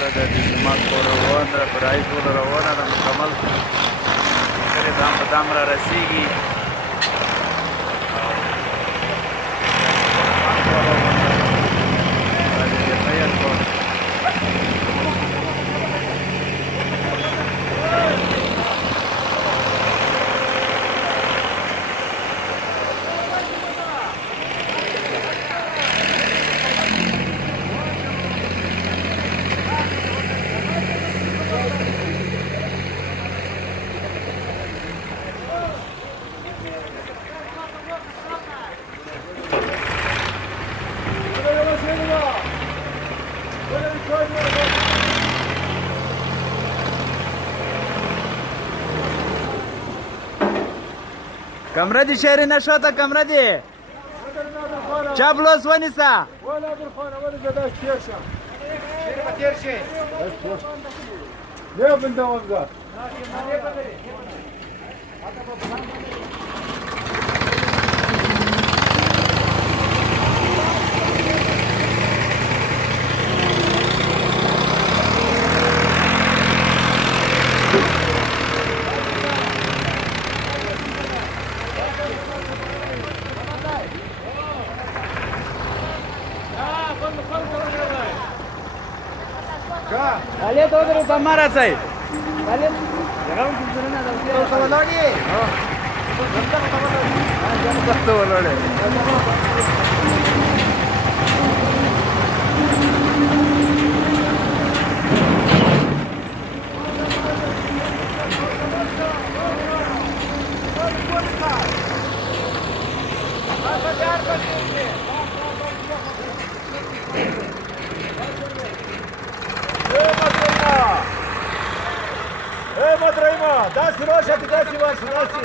دا د جومات په روان ده، په رایې ټوله روانه ده مکمل کلي دام په دام را رسېږي. کمره دي شعري نشاته کمره دي چپ لوس ونیسه Dale todo lo camara sai. Dale. Llegamos sin nada. Todo lo lagi. Oh. Jangan todo lo lagi. Matreima, dați roșia, dați